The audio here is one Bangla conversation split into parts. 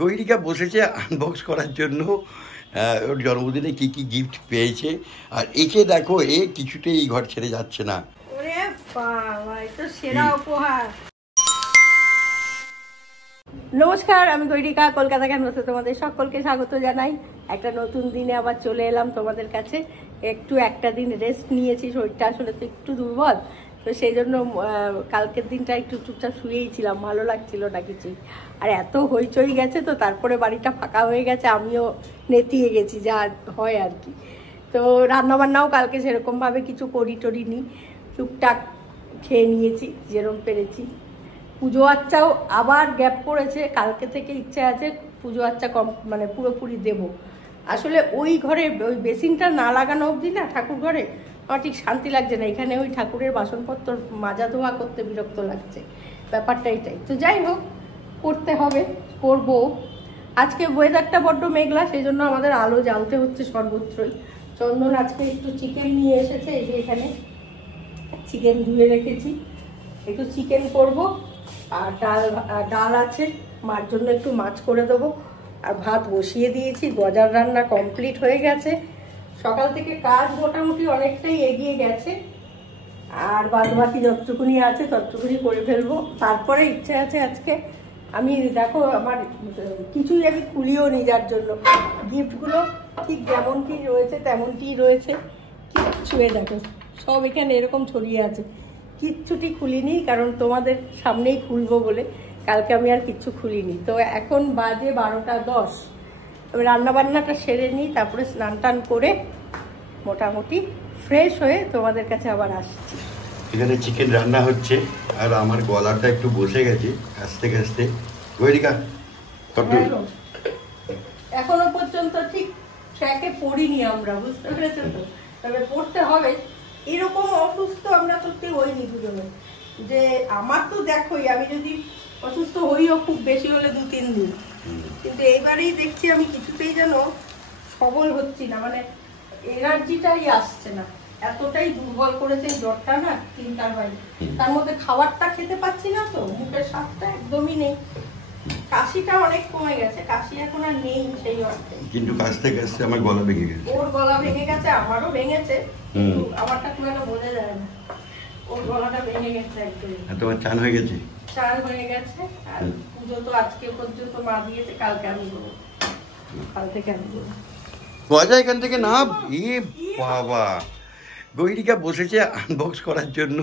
গৈরিকা বসেছে আনবক্স করার জন্য। ওর জন্মদিনে কি কি গিফট পেয়েছে, আর একে দেখো, এ কিছুতেই এই ঘর ছেড়ে যাচ্ছে না। ওরে বাবা, এ তো সেরা উপহার। নমস্কার, আমি গৈরিকা, কলকাতা ক্যানভাসে তোমাদের সকলকে স্বাগত জানাই। একটা নতুন দিনে আবার চলে এলাম তোমাদের কাছে। একটা দিন রেস্ট নিয়েছি, শরীরটা আসলে তো একটু দুর্বল, তো সেই জন্য কালকের দিনটা একটু চুপচাপ শুয়েই ছিলাম, ভালো লাগছিল না কিছুই। আর এত হইচই গেছে, তো তারপরে বাড়িটা ফাঁকা হয়ে গেছে, আমিও নেতিয়ে গেছি, যা হয় আর কি। তো রান্নাবান্নাও কালকে সেরকমভাবে কিছু করিনি, টুকটাক খেয়ে নিয়েছি যেরকম পেরেছি। পুজো আচ্চাও আবার গ্যাপ পড়েছে, কালকে থেকে ইচ্ছে আছে পুজো আচ্চা মানে পুরোপুরি দেব। আসলে ওই ঘরে ওই বেসিনটা না লাগানো অবধি না, ঠাকুর ঘরে আমার ঠিক শান্তি লাগছে না। এখানে ওই ঠাকুরের বাসনপত্র মাজা ধোয়া করতে বিরক্ত লাগছে, ব্যাপারটা এটাই। তো যাই হোক, করতে হবে, করবো। আজকে ওয়েদারটা বড্ড মেঘলা, সেই জন্য আমাদের আলো জ্বালতে হচ্ছে সর্বত্রই। চন্দন আজকে একটু চিকেন নিয়ে এসেছে, এই যে এখানে চিকেন ধুয়ে রেখেছি, একটু চিকেন করব। আর ডাল আছে, মার জন্য একটু মাছ করে দেবো। আর ভাত বসিয়ে দিয়েছি, গজার রান্না কমপ্লিট হয়ে গেছে। সকাল থেকে কাজ মোটামুটি অনেকটাই এগিয়ে গেছে, আর বাদ বাকি যতটুকুনি আছে ততটুকুনি করে ফেলবো। তারপরে ইচ্ছে আছে আজকে আমি, দেখো আমার কিছুই আমি খুলিও নি, যার জন্য গিফটগুলো ঠিক যেমনটি রয়েছে তেমনটিই রয়েছে। কিচ্ছু দেখো সব এখানে এরকম ছড়িয়ে আছে, কিচ্ছুটি খুলিনি, কারণ তোমাদের সামনেই খুলবো বলে। কালকে আমি আর কিচ্ছু খুলিনি। তো এখন বাজে 12:10। তবে রান্নাবান্নাটা সেরে নিই, তারপরে স্নান টান করে মোটামুটি ফ্রেশ হয়ে তোমাদের কাছে আবার আসছি। এখানে চিকেন রান্না হচ্ছে, আর আমার গলাটা একটু বসে গেছে কাশতে কাশতে। গৈরিকা এখনো পর্যন্ত ঠিক ট্র্যাকে পড়িনি আমরা, বুঝতে পেরেছো তো? তবে পড়তে হবে। এরকম অসুস্থ আমরা সত্যি হইনি দুজনে, যে আমার তো দেখোই, আমি যদি অসুস্থ হইও খুব বেশি হলে 2-3 দিন, কিন্তু এইবারেই দেখছি আমি কিছুতেই যেন সবল হচ্ছি না, মানে এনার্জিটাই আসছে না, এতটাই দুর্বল করেছে জ্বরটা না, চিন্তার বাইরে। তার মধ্যে খাবারটা খেতে পাচ্ছি না, তো মুখের স্বাদটা একদমই নেই। কাশিটা অনেক কমে গেছে, কাশি এখন আর নেই সেই অর্থে, কিন্তু কাশতে কাশতে আমার গলা ভেঙে গেছে। ওর গলা ভেঙে গেছে, আমারও ভেঙেছে, কিন্তু আমারটা খুব একটা বোঝা যায় না। ওর গলাটা ভেঙে গেছে একদম। আর তোমার চান হয়ে গেছে? চান হয়ে গেছে। আর পুজো তো আজকে পর্যন্ত মা দিয়েছে, কালকে আমি দেবো, কাল থেকে আমি দেবো। গজা এখান থেকে না, এ বাবা। গৈরিকা বসেছে আনবক্স করার জন্য।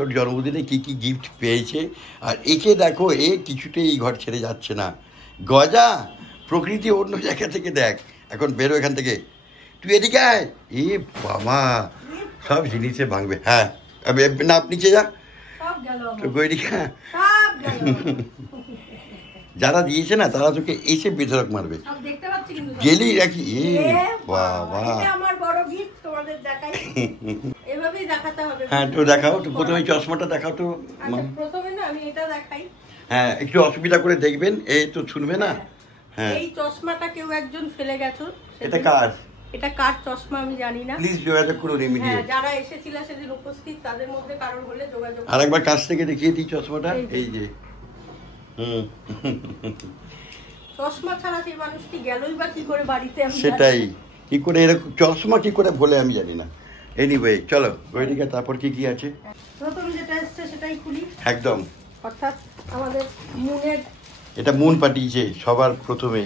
ওর জন্মদিনে কি কি গিফট পেয়েছে, আর একে দেখো, এ কিছুতেই এই ঘর ছেড়ে যাচ্ছে না। গজা, প্রকৃতি অন্য জায়গা থেকে দেখ, এখন বেরো এখান থেকে, তুই এদিকে আয়। এ বাবা, সব জিনিসে ভাঙবে। হ্যাঁ, না নিচে যা। তো গৈরিকা, যারা দিয়েছে না তারা তোকে এসে বেধড়ক মারবে, গেলি নাকি? এ বাবা, হ্যাঁ তো দেখাও তো, প্রথমে চশমাটা দেখাও তো। প্রথমে না আমি এটা দেখাই। হ্যাঁ, একটু অসুবিধা করে দেখবেন, এই তো শুনবে না। হ্যাঁ, এই চশমাটা কেউ একজন ফেলে গেছো। এটা কার? এটা কার চশমা আমি জানি না, প্লিজ যোগাযোগ করুন ইমিডিয়েট। যারা এসেছিল সেদিন উপস্থিত, তাদের মধ্যে কারোর হলে যোগাযোগ। আরেকবার কাছ থেকে দেখিয়ে দিই চশমাটা, এই যে। চশমা ছাড়া সেই মানুষটি গেলই বা কি করে বাড়িতে? সেটাই, কি করে এরকম চশমা কি করে বলে আমি জানি না। এনিওয়ে চলো গৈরিকা, তারপর কি কি আছে? প্রথম যেটা এসছে সেটাই খুলি। একদম, অর্থাৎ আমাদের মুনের, এটা মুন পাঠিয়েছে সবার প্রথমে।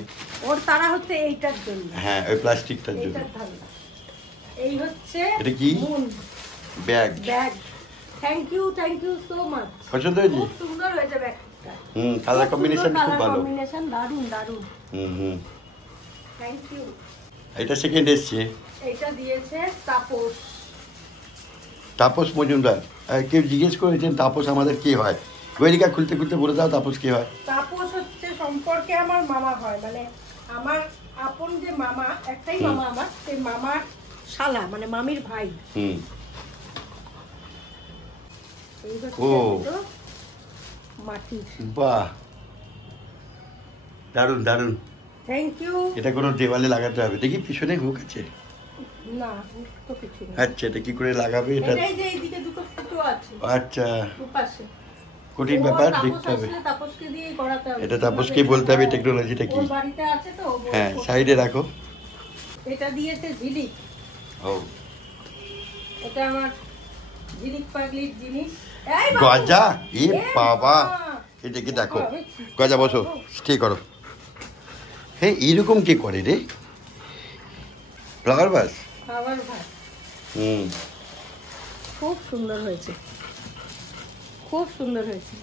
ওর তারা হচ্ছে এইটার জন্য। হ্যাঁ, ওই প্লাস্টিকটার জন্য। এই হচ্ছে এটা কি? Moon bag. Thank you so much. পছন্দ হয়েছে? খুব সুন্দর হয়েছে ব্যাগটা। কালার কম্বিনেশন খুব ভালো। কম্বিনেশন দারুণ। Thank you. এটা সেকেন্ড এসছে, এটা দিয়েছে তাপস মজুমদার। কেউ জিজ্ঞেস করেছেন তাপস আমাদের কে হয়? গৈরিকা খুলতে খুলতে বলে দাও তাপস কে হয়। তাপস হচ্ছে সম্পর্কে আমার মামা হয়, মানে আমার আপন যে মামা, একটাই মামা আমার, সেই মামার শালা, মানে মামির ভাই। ও মাটির, বাহ, দারুন দারুন। Thank you. এটা কোনো দেওয়ালে লাগাতে হবে, দেখি পিছনে হুক আছে না, হুক তো কিছু নেই। আচ্ছা, এটা কি করে লাগাবে? এটা এই যে এইদিকে দুটো ফুটো আছে। আচ্ছা, দুপাশে কঠিন ব্যাপার, দেখতে হবে। তাপসকে দিয়েই করাতে হবে। এটা তাপসকে বলতে হবে টেকনোলজিটা কি। ওর বাড়িতে আছে তো। হ্যাঁ, সাইডে রাখো। এটা দিয়েছে ঝিলিক। ও, এটা আমার ঝিলিক পাগলির জিনিস। গজা, এ বাবা, এটা কি দেখো। গজা বসো, স্টে করো। হ্যাঁ, এরকম কে করে রে? Flower vase. Flower vase. খুব সুন্দর হয়েছে, খুব সুন্দর হয়েছে।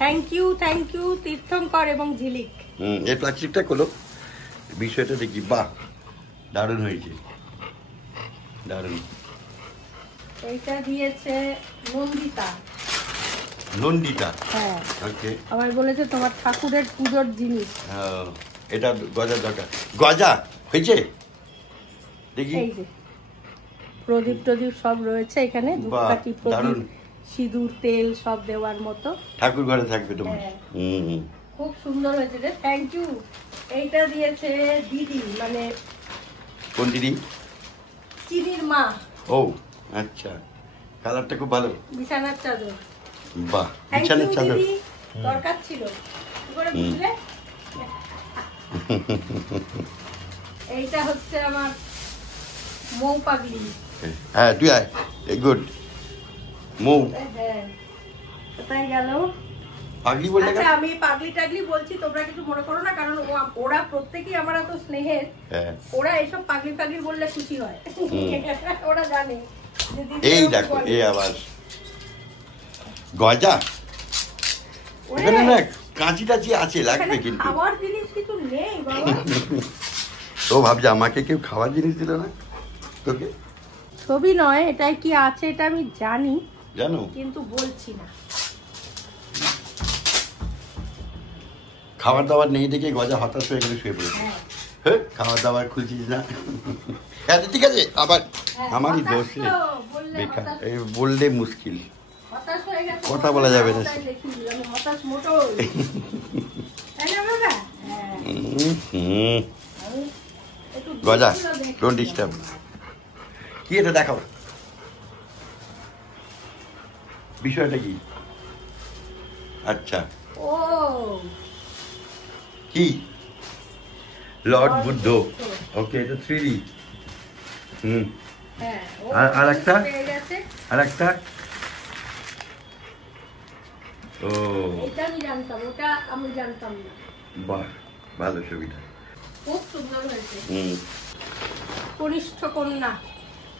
থ্যাংক ইউ তীর্থঙ্কর এবং ঝিলিক। এই প্লাস্টিকটা খোলো, বিষয়টা দেখি। বাহ, দারুণ হয়েছে, দারুণ। এইটা দিয়েছে নন্দিতা। নন্দিতা, হ্যাঁ। ওকে। আমার বলেছে তোমার ঠাকুরের পুজোর জিনিস। এটা গজার দরকার। গজা হয়েছে, দেখি। এই যে প্রদীপ টদীপ সব রয়েছে এখানে, ধূপকাঠি, প্রদীপ, সিঁদুর, তেল সব দেওয়ার মতো। ঠাকুর ঘরে থাকবে তোমার। খুব সুন্দর হয়েছে রে, থ্যাংক ইউ। এইটা দিয়েছে দিদি, মানে কোন দিদি? চিনির মা। ও আচ্ছা, কালারটা খুব ভালো। বিছানার চাদর। বাহ, বিছানার চাদর দরকার ছিল, কি করে বুঝলে? এইটা হচ্ছে আমার মৌ পাগলি। হ্যাঁ, তুই আয়, গুড। মৌ, হ্যাঁ, কোথায় গেল পাগলি বললে? আচ্ছা, আমি পাগলি টাগলি বলছি, তোমরা কিছু মনে করো না, কারণ ওরা প্রত্যেকেই আমার এত স্নেহের। ওরা এসব পাগলি পাগলি বললে খুশি হয়, ওরা জানে। এই দেখো, এই আবার গজা। এখানে না কাঁচি টাচি আছে, লাগবে কিন্তু। খাওয়ার জিনিস কিছু নেই বাবা। তো ভাবছি আমাকে কেউ খাওয়ার জিনিস দিল না তোকে। ছবি নয়, এটাই কি আছে এটা আমি জানি, জানো, কিন্তু বলছি না। খাবার দাবার নেই দেখে গজা হতাশ হয়ে গেলে শুয়ে পড়েছে। হ্যাঁ, খাবার দাবার খুলছিস না। হ্যাঁ, ঠিক আছে, আবার আমারই দোষ রে, বেকার এই বললে মুশকিল, কথা বলা যাবে না। গজা, ডোন্ট ডিস্টার্ব। কি এটা দেখাও, বিষয়টা কি? আচ্ছা, ও কি? লর্ড বুদ্ধ। ওকে, এটা 3D। আর একটা, আর একটা। ও, এটা আমি জানতাম, ওটা আমি জানতাম না। বাহ, ভালো ছবিটা, খুব সুন্দর হয়েছে। কনিষ্ঠ কন্যা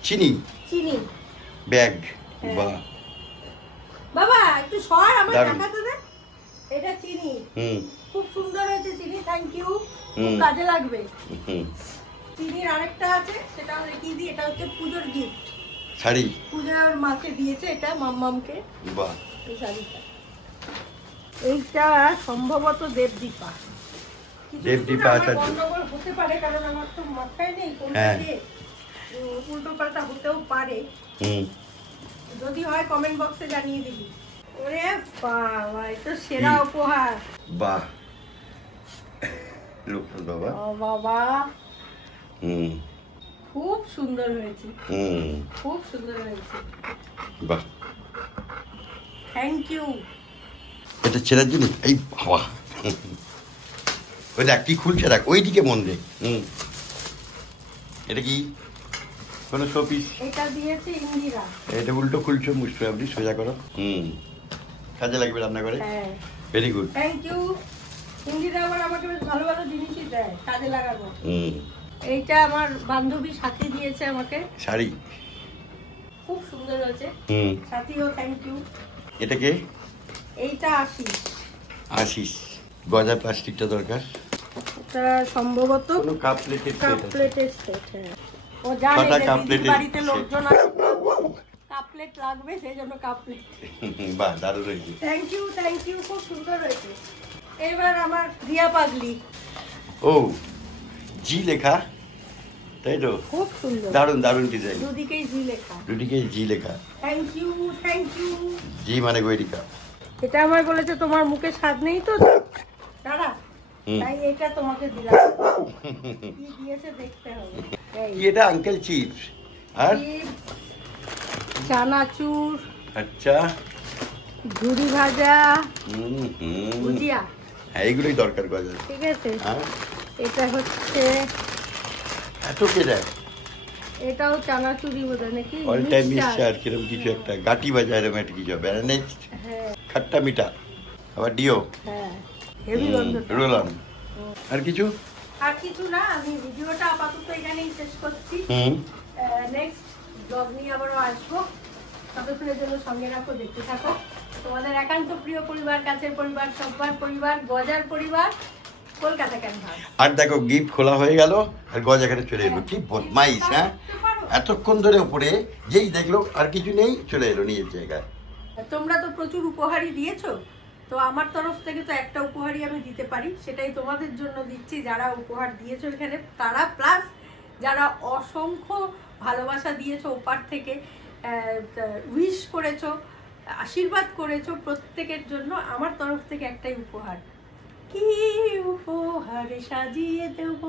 চিনি চিনি ব্যাগ। বাহ, বাবা একটু সর, আমার দেখাতে দে। এটা চিনি, খুব সুন্দর হয়েছে চিনি, থ্যাংক ইউ, খুব কাজে লাগবে। চিনির আরেকটা আছে, সেটা রেখে দিই। এটা হচ্ছে পুজোর গিফট, শাড়ি। পূজার মাকে দিয়েছে এটা, মাম্মামকে। বাহ, এই শাড়িটা, এইটা সম্ভবত দেবদীপা। দেবদীপা আছে, গন্ডগোল হতে পারে, কারণ আমার তো মাথায় নেই কোনটা কি, উল্টো পাল্টা হতেও পারে। যদি হয় কমেন্ট বক্সে জানিয়ে দিবি। ওরে বাবা, এটা সেরা উপহার। বাহ, লোকনাথ বাবা। ও বাবা, খুব সুন্দর হয়েছে, খুব সুন্দর হয়েছে। বাহ, থ্যাংক ইউ। এটা ছেলের জিনিস। এই বাবা, ওই দেখ কি খুলছে, দেখ ওইদিকে মন দে। এটা কি, কোনো শোপিস? এটা দিয়েছে ইন্দিরা। এটা উল্টো খুলছো, মুছছো আপনি, সোজা করো। কাজে লাগবে রান্না করে। হ্যাঁ, very good, thank you. Indira আবার আমাকে বেশ ভালো ভালো জিনিসই দেয়, কাজে লাগাবো। এইটা আমার বান্ধবী সাথী দিয়েছে আমাকে, শাড়ি, খুব সুন্দর হয়েছে। সাথীও থ্যাংক ইউ। এটা কে? এইটা আশিস। আশিস, গজা প্লাস্টিকটা দরকার। এটা সম্ভবত কোনো কাপ প্লেটের সেট। হ্যাঁ, ও জানে যে দিদির বাড়িতে লোকজন আছে, কাপ প্লেট লাগবে, সেই জন্য কাপ প্লেট। বাহ, দারুণ হয়েছে। থ্যাংক ইউ, খুব সুন্দর হয়েছে। এবার আমার রিয়া পাগলি। ও, জি লেখা, তাই তো? খুব সুন্দর, দারুণ দারুণ ডিজাইন। দুদিকেই জি লেখা। দুদিকেই জি লেখা। Thank you. জি মানে গৈরিকা। এটা আমার বলেছে তোমার মুখে স্বাদ নেই তো দাদা, তাই এটা তোমাকে দিলাম। কি দিয়েছে দেখতে হবে। কি এটা? আঙ্কেল চিপস আর চানাচুর। আচ্ছা, ঝুড়ি ভাজা, হুম। ভুজিয়া, হ্যাঁ এইগুলোই দরকার গজা। ঠিক আছে। হ্যাঁ এটা হচ্ছে, এত কে দেয়? এটাও চানাচুরি বোধহয় নাকি, অল টাইম মিক্সচার। মিক্সচার কিরম কিছু একটা গাটি বাজা এরকম একটা কিছু হবে। নেক্সট হ্যাঁ খাট্টা মিঠা, আবার ডিও, হ্যাঁ, হেভি গন্ধটা। রোলাম। আর কিছু? আর কিছু না, আমি ভিডিওটা আপাতত এখানেই শেষ করছি। নেক্সট ব্লগ নিয়ে আবারও আসবো, ততক্ষণের জন্য সঙ্গে রাখো, দেখতে থাকো। তোমাদের একান্ত প্রিয় পরিবার, কাছের পরিবার, সব্বার পরিবার, গজার পরিবার, কলকাতা ক্যানভাস। আর দেখো গিফট খোলা হয়ে গেল আর গজ এখানে চলে এলো। কি বদমাইশ! হ্যাঁ এতক্ষণ ধরে উপরে যেই দেখলো আর কিছু নেই, চলে এলো নিজের জায়গায়। তোমরা তো প্রচুর উপহারই দিয়েছো, তো আমার তরফ থেকে তো একটা উপহারই আমি দিতে পারি, সেটাই তোমাদের জন্য দিচ্ছি। যারা উপহার দিয়েছো এখানে তারা, প্লাস যারা অসংখ্য ভালোবাসা দিয়েছো ওপার থেকে, উইশ করেছো, আশীর্বাদ করেছো, প্রত্যেকের জন্য আমার তরফ থেকে একটাই উপহার। কি উপহার সাজিয়ে দেব,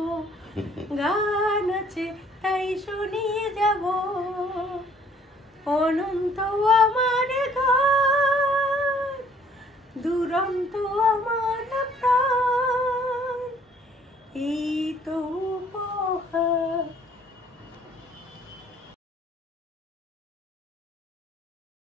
গান আছে তাই শুনিয়ে যাব, অনন্ত আমার গান, দুরন্ত আমার প্রাণ, এই তো